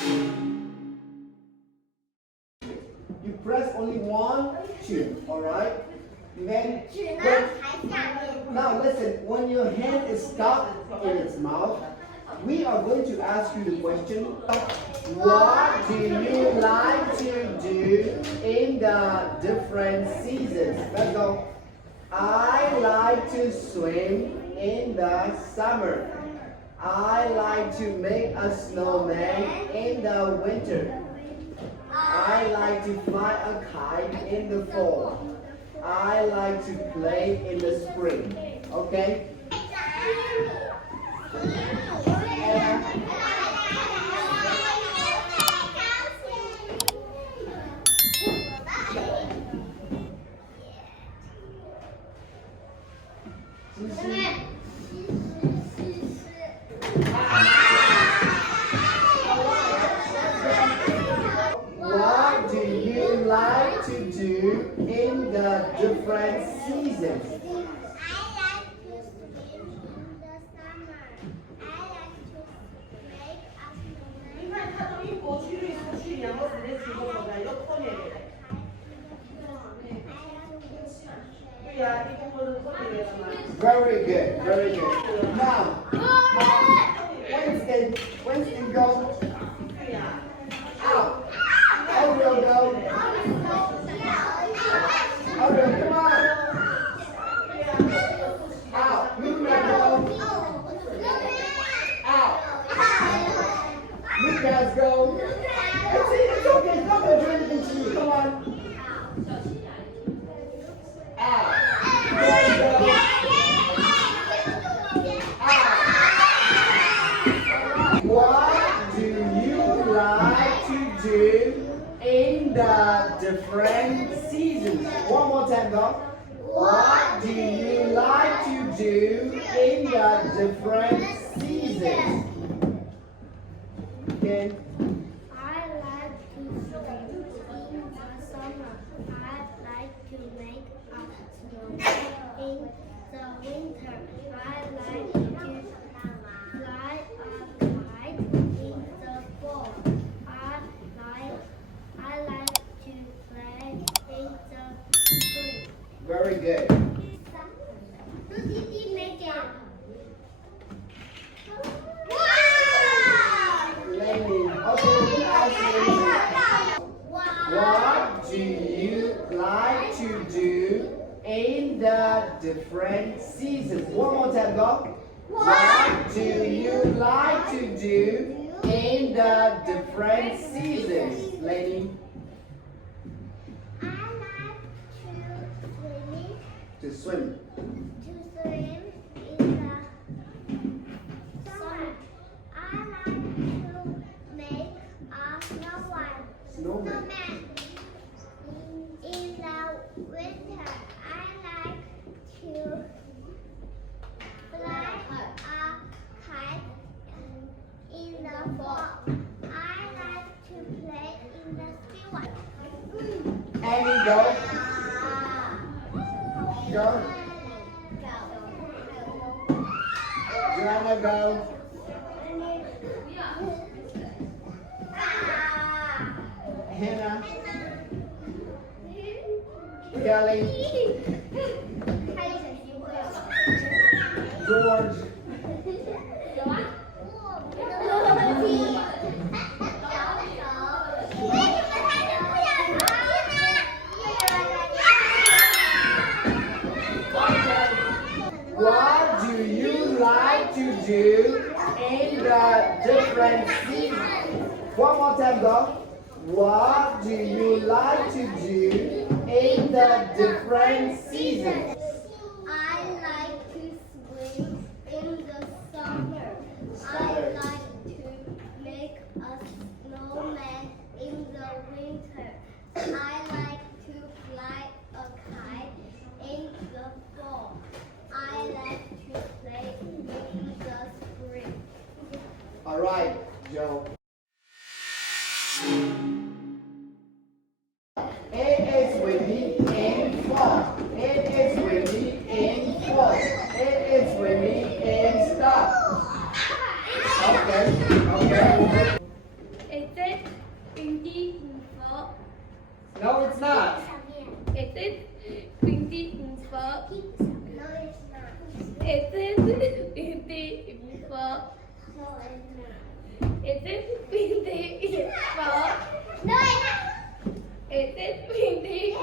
You press only 1, 2, alright? Then, now listen, when your hand is stuck in its mouth, we are going to ask you the question, what do you like to do in the different seasons? Let's go. I like to swim in the summer. I like to make a snowman in the winter. I like to fly a kite in the fall. I like to play in the spring. Okay? What do you like to do in the different seasons? Very good, very good. Now, Winston go out. Oreo go. Oreo, come on. Out. Luca go. Out. Lucas go. That's it, it's okay. It's not going to do anything to you. Come on. Out. There you go. What do you like to do in the different seasons? One more time, go. What do you like to do in the different seasons? Okay. I like to swim in the summer. I like to make a snowman in the winter. I like to fly a kite in the fall. I like to play in the spring. Very good. What do you like to do in the different seasons? One more time, go. What do you like to do in the different seasons, lady? I like To swim. to swim in the summer. I like to make a snowman. In the winter, I like to fly a kite. In the fall, I like to play in the street. Annie, go. Go. Joanna, go. Hannah. Kelly. George. What do you like to do in the different seasons? One more time, go. What do you like to do in the different seasons? I like to swim in the summer. I like to make a snowman in the winter. I like to fly a kite in the fall. I like to play in the spring. All right, Joe. It is windy in fall. It is windy in fall. It is windy in stop. Okay, okay. It No, it's not. Is it windy in fall? No, it's not. Is it windy in fall? No, it's not. Is it windy in fall? No, it's not. Is it windy in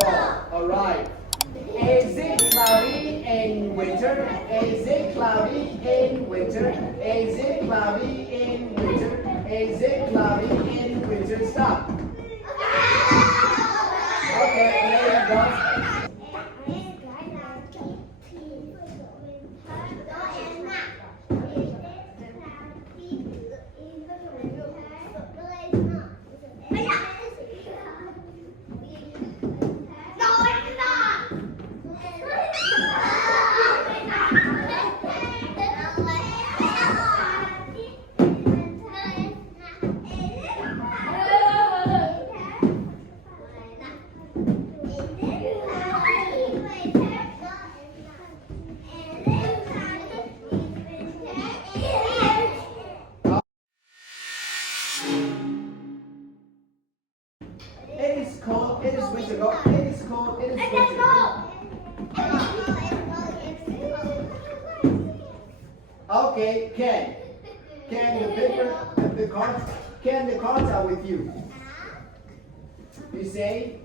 fall? Alright. Is it cloudy in winter? Is it cloudy in winter? Is it cloudy in winter? Is it cloudy in winter? Stop. Okay, there you go. It is cold, it is winter. Go. It is cold, it is winter. Okay, Ken. Ken, the paper, the cards. Ken, the cards are with you. You say?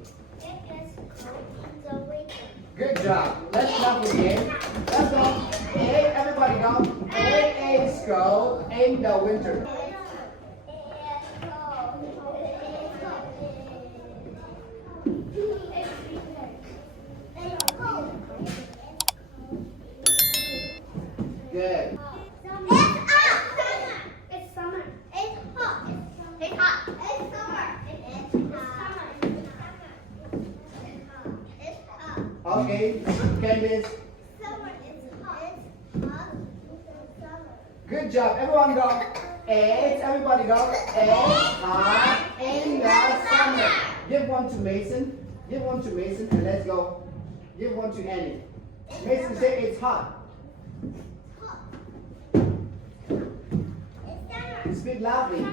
Good job. Let's clap again. Let's go. Hey, everybody go. It is cold in the winter. Good. It's summer. It's hot. It's hot. It's summer. It's hot. It's hot. Okay, Candice. Summer. It's hot. It's hot. Summer. Good job. Everyone go. It's everybody go. It's hot in the summer. Give one to Mason. Give one to Mason and let's go. Give one to Annie. Mason say it's hot. Speak loudly. It's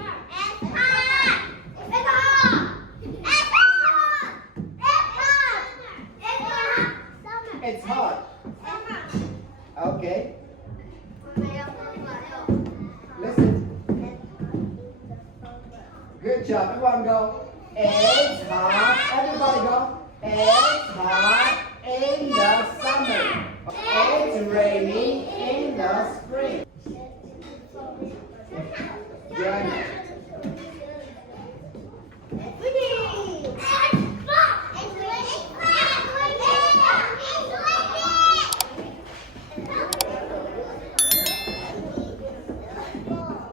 hot. It's hot. It's hot. It's hot. It's hot. It's hot. Okay. Listen. Good job. Everyone go. It's hot. Everybody go. It's hot in the summer. It's raining in the spring. Jen.